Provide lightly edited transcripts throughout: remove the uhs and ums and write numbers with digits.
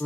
Hi,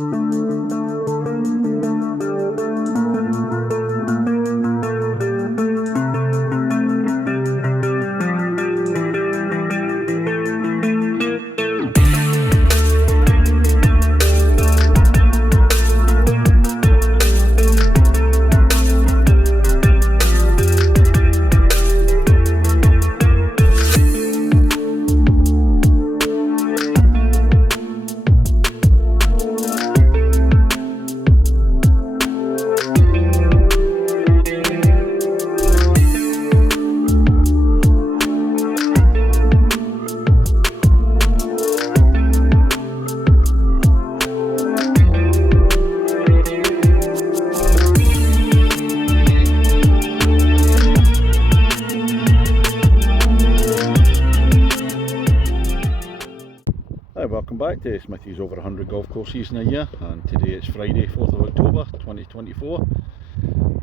welcome back to Smithy's over 100 golf courses in a year, and today it's Friday 4th of October 2024.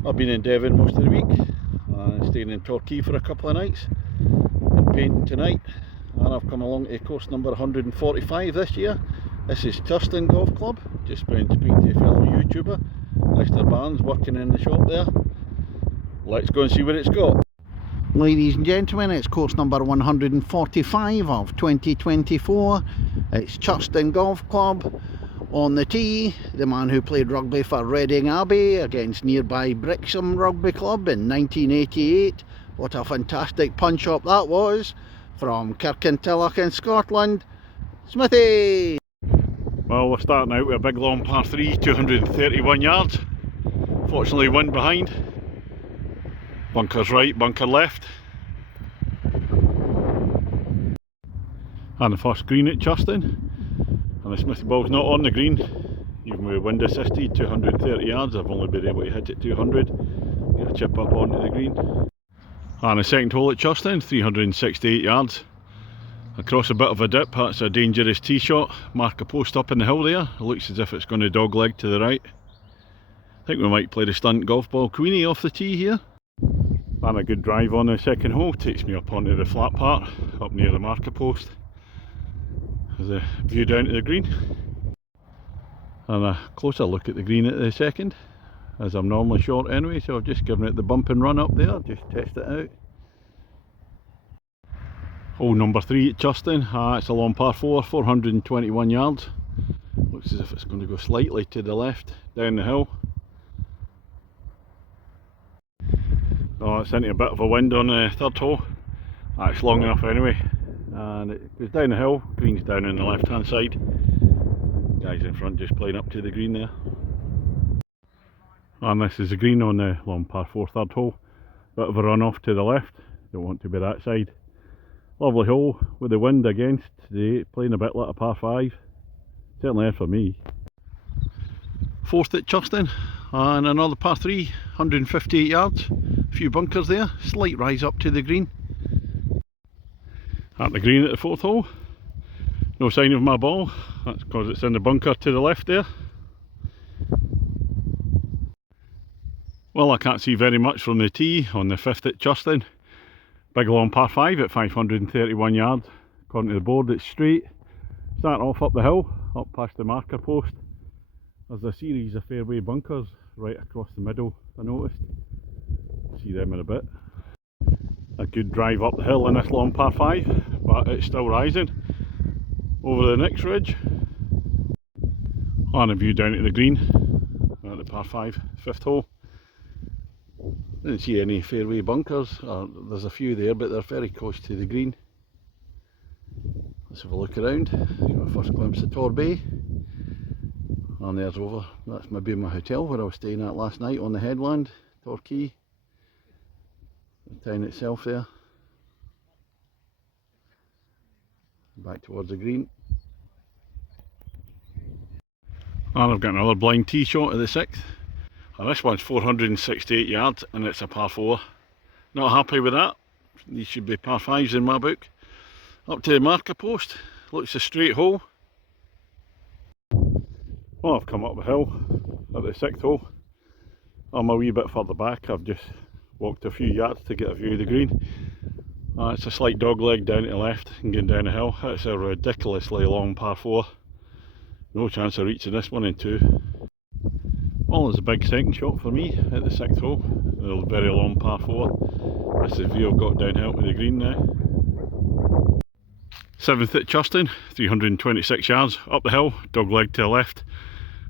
I've been in Devon most of the week and staying in Torquay for a couple of nights and painting tonight, and I've come along to course number 145 this year. This is Churston Golf Club. Just been speaking to a fellow YouTuber, Mr. Barnes, working in the shop there. Let's go and see what it's got. Ladies and gentlemen, it's course number 145 of 2024. It's Churston Golf Club. On the tee, the man who played rugby for Reading Abbey against nearby Brixham Rugby Club in 1988. What a fantastic punch-up that was. From Kirkintilloch in Scotland, Smithy! Well, we're starting out with a big long par 3, 231 yards. Fortunately, wind behind. Bunkers right, bunker left. And the first green at Churston. And the Smithy ball's not on the green. Even with wind assisted, 230 yards. I've only been able to hit it 200. Get a chip up onto the green. And the second hole at Churston, 368 yards. Across a bit of a dip, that's a dangerous tee shot. Mark a post up in the hill there. It looks as if it's going to dogleg to the right. I think we might play the stunt golf ball Queenie off the tee here. And a good drive on the second hole takes me up onto the flat part, up near the marker post. There's a view down to the green. And a closer look at the green at the second, as I'm normally short anyway, so I've just given it the bump and run up there, just test it out. Hole number 3 at Churston, it's a long par 4, 421 yards. Looks as if it's going to go slightly to the left, down the hill. Oh, it's into a bit of a wind on the third hole. That's long enough anyway. And it goes down the hill, green's down on the left hand side. Guys in front just playing up to the green there. And this is the green on the long par 4 third hole. Bit of a run off to the left, don't want to be that side. Lovely hole with the wind against, today playing a bit like a par 5. Certainly is for me. Fourth at Churston, and another par 3, 158 yards. A few bunkers there, slight rise up to the green. At the green at the fourth hole. No sign of my ball, that's because it's in the bunker to the left there. Well, I can't see very much from the tee on the fifth at Churston. Big long par 5 at 531 yards. According to the board, it's straight. Starting off up the hill, up past the marker post. There's a series of fairway bunkers right across the middle, I noticed. See them in a bit. A good drive up the hill in this long par 5, but it's still rising over the next ridge. And a view down to the green at the par 5, fifth hole. Didn't see any fairway bunkers, there's a few there, but they're very close to the green. Let's have a look around. Here's my first glimpse of Tor Bay. And there's over, that's maybe my hotel where I was staying at last night on the headland, Torquay. The town itself there. Back towards the green. And I've got another blind tee shot at the sixth. And this one's 468 yards and it's a par 4. Not happy with that. These should be par 5s in my book. Up to the marker post. Looks a straight hole. Well, I've come up the hill at the sixth hole. I'm a wee bit further back. I've just walked a few yards to get a view of the green. It's a slight dog leg down to the left and going down the hill. It's a ridiculously long par 4. No chance of reaching this one in two. Well, there's a big second shot for me at the 6th hole. A very long par 4. This is the view I've got downhill to the green now. 7th at Churston, 326 yards up the hill, dog leg to the left,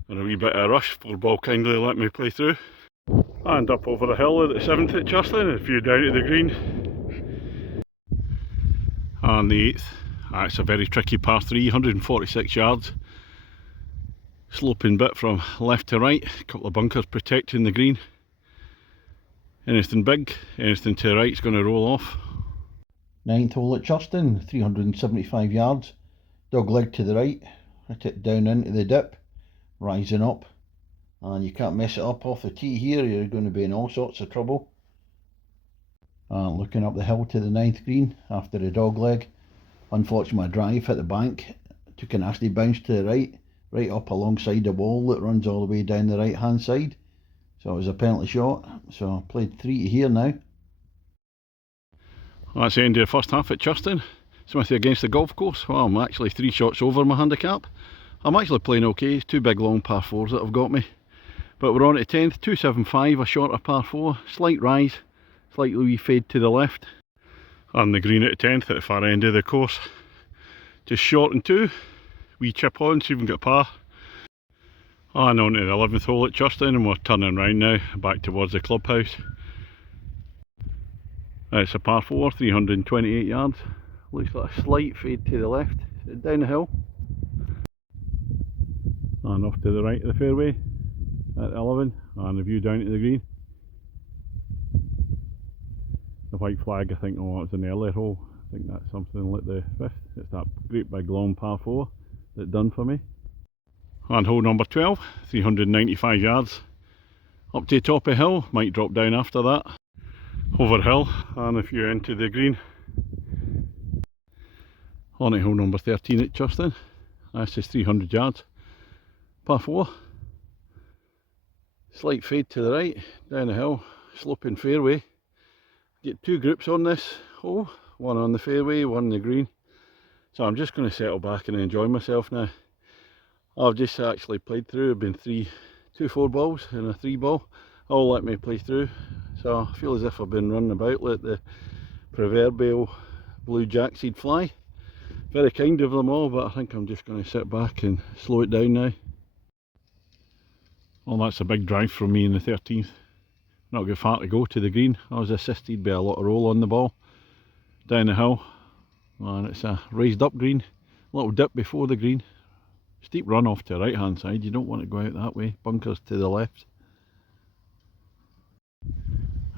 and a wee bit of a rush. 4-ball kindly let me play through. And up over the hill at the 7th at Churston, a view down to the green. And the 8th, that's a very tricky par 3, 146 yards. Sloping bit from left to right, a couple of bunkers protecting the green. Anything big, anything to the right is going to roll off. 9th hole at Churston, 375 yards, dog leg to the right, hit it down into the dip, rising up, and you can't mess it up off the tee here, you're going to be in all sorts of trouble. And looking up the hill to the 9th green after the dog leg, unfortunately my drive hit the bank, took a nasty bounce to the right up alongside the wall that runs all the way down the right hand side. So it was a penalty shot, so I played 3 to here now. Well, that's the end of the first half at Churston. Smithy against the golf course. Well, I'm actually 3 shots over my handicap. I'm actually playing okay, it's 2 big long par 4s that have got me. But we're on to 10th, 275, a shorter par 4, slight rise, slightly wee fade to the left. And the green at 10th at the far end of the course. Just short and 2. Wee chip on, so even got par. And on to the 11th hole at Churston, and we're turning round now, back towards the clubhouse. It's a par 4, 328 yards. Looks like a slight fade to the left, down the hill. And off to the right of the fairway at 11, and the view down to the green. The white flag, I think, oh, it was in the earlier hole. I think that's something like the 5th. It's that great big long par 4 that done for me. And hole number 12, 395 yards. Up to the top of the hill, might drop down after that. Over hill, and a few into the green. On to hole number 13 at Churston. That's just 300 yards. Par 4. Slight fade to the right, down the hill, sloping fairway. Get 2 groups on this hole, one on the fairway, one in the green. So I'm just going to settle back and enjoy myself now. I've just actually played through, I've been 2 4-balls and a 3-ball, all let me play through. So I feel as if I've been running about like the proverbial blue jackseed fly. Very kind of them all, but I think I'm just going to sit back and slow it down now. Well, that's a big drive from me in the 13th. Not good far to go to the green. I was assisted by a lot of roll on the ball. Down the hill, and it's a raised up green. A little dip before the green. Steep run off to the right hand side, you don't want to go out that way. Bunkers to the left.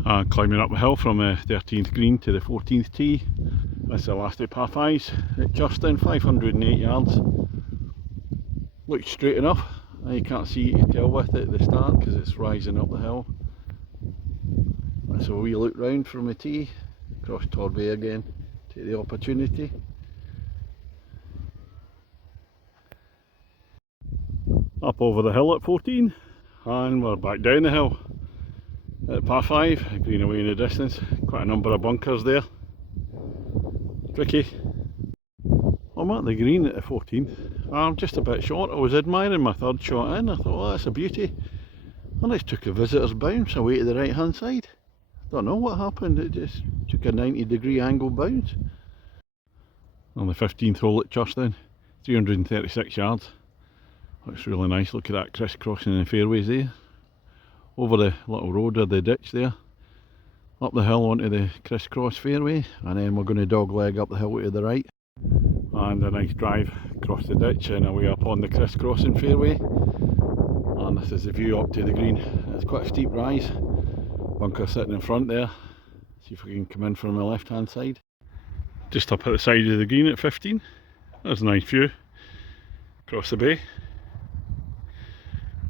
And climbing up the hill from the 13th green to the 14th tee. That's the last of par 5s at Churston, 508 yards. Looks straight enough. You can't see it to tell with it at the start because it's rising up the hill. That's a wee look round from the tee, across Torbay again, take the opportunity. Up over the hill at 14, and we're back down the hill at par 5, green away in the distance, quite a number of bunkers there. Tricky. I'm at the green at the 14th, I'm just a bit short. I was admiring my 3rd shot in, I thought, oh, that's a beauty. And it took a visitor's bounce away to the right hand side. Don't know what happened, it just took a 90-degree angle bounce. On the 15th hole at Churston, 336 yards. Looks really nice, look at that crisscrossing the fairways there. Over the little road or the ditch there. Up the hill onto the crisscross fairway, and then we're going to dog leg up the hill to the right. And a nice drive across the ditch and away up on the crisscrossing fairway. And this is the view up to the green. It's quite a steep rise. Bunker sitting in front there. See if we can come in from the left hand side. Just up at the side of the green at 15. There's a nice view across the bay.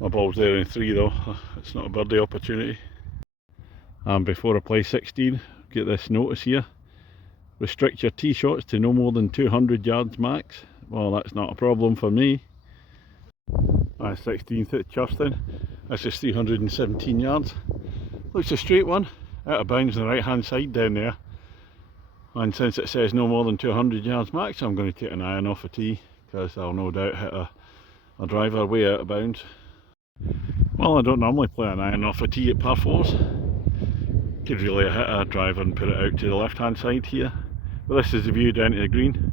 My ball's there in 3 though, it's not a birdie opportunity. And before I play 16, get this notice here. Restrict your tee shots to no more than 200 yards max. Well, that's not a problem for me. 16th at Churston. That's just 317 yards. Looks a straight one, out of bounds on the right hand side down there. And since it says no more than 200 yards max, I'm going to take an iron off a tee, because I'll no doubt hit a a driver way out of bounds. Well, I don't normally play an iron off a tee at par 4s. Could really hit a driver and put it out to the left hand side here. But this is the view down to the green.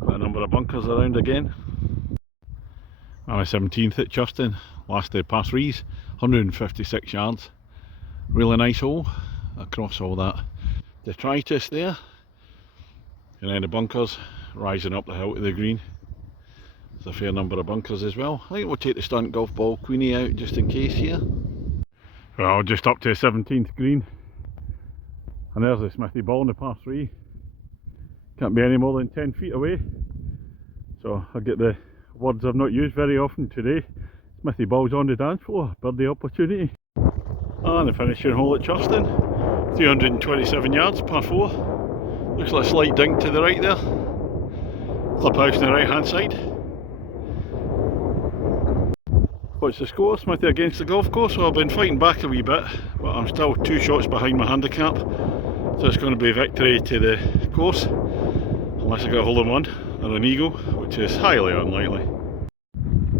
Quite a number of bunkers around again. I'm a 17th at Churston, last day par 3s, 156 yards. Really nice hole across all that detritus there. And then the bunkers rising up the hill to the green. There's a fair number of bunkers as well. I think we'll take the stunt golf ball Queenie out just in case here. Well, just up to the 17th green. And there's the Smithy ball in the par 3. Can't be any more than 10 feet away. So I'll get the words I've not used very often today. Smithy ball's on the dance floor, birdie opportunity. And the finishing hole at Churston. 327 yards, par 4. Looks like a slight dink to the right there. Clubhouse on the right hand side. What's the score? Smithy against the golf course. Well, I've been fighting back a wee bit, but I'm still 2 shots behind my handicap. So it's going to be a victory to the course, unless I get a hole in one or an eagle, which is highly unlikely.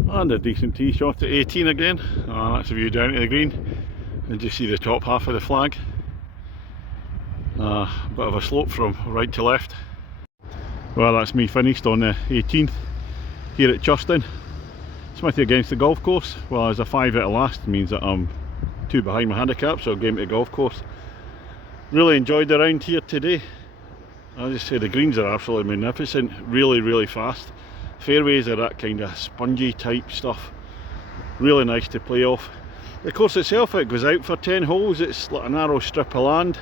And a decent tee shot at 18 again. Oh, that's a view down to the green. And you see the top half of the flag. A bit of a slope from right to left. Well, that's me finished on the 18th here at Churston. Smithy against the golf course. Well, as a 5 at the last means that I'm 2 behind my handicap, so game to the golf course. Really enjoyed the round here today. I'll just say the greens are absolutely magnificent, really fast. Fairways are that kind of spongy type stuff. Really nice to play off. The course itself, it goes out for 10 holes. It's like a narrow strip of land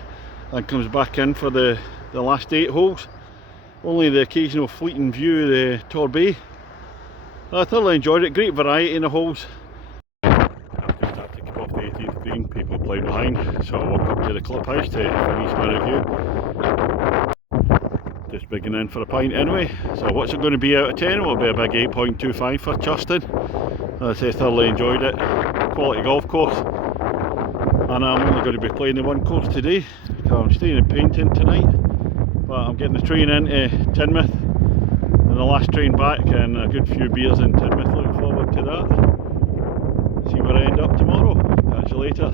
and comes back in for the last 8 holes. Only the occasional fleeting view of the Torbay. I thoroughly enjoyed it, great variety in the holes. Just had to keep off the 18th green, people playing behind, so I walk up to the clubhouse to finish my review. Just beginning for a pint anyway. So what's it going to be out of 10? It will be a big 8.25 for Churston. As I say, thoroughly enjoyed it. Quality golf course. And I'm only going to be playing the one course today. I'm staying in Painting tonight. But I'm getting the train into Teignmouth. And the last train back, and a good few beers in Teignmouth. Looking forward to that. See where I end up tomorrow. Catch you later.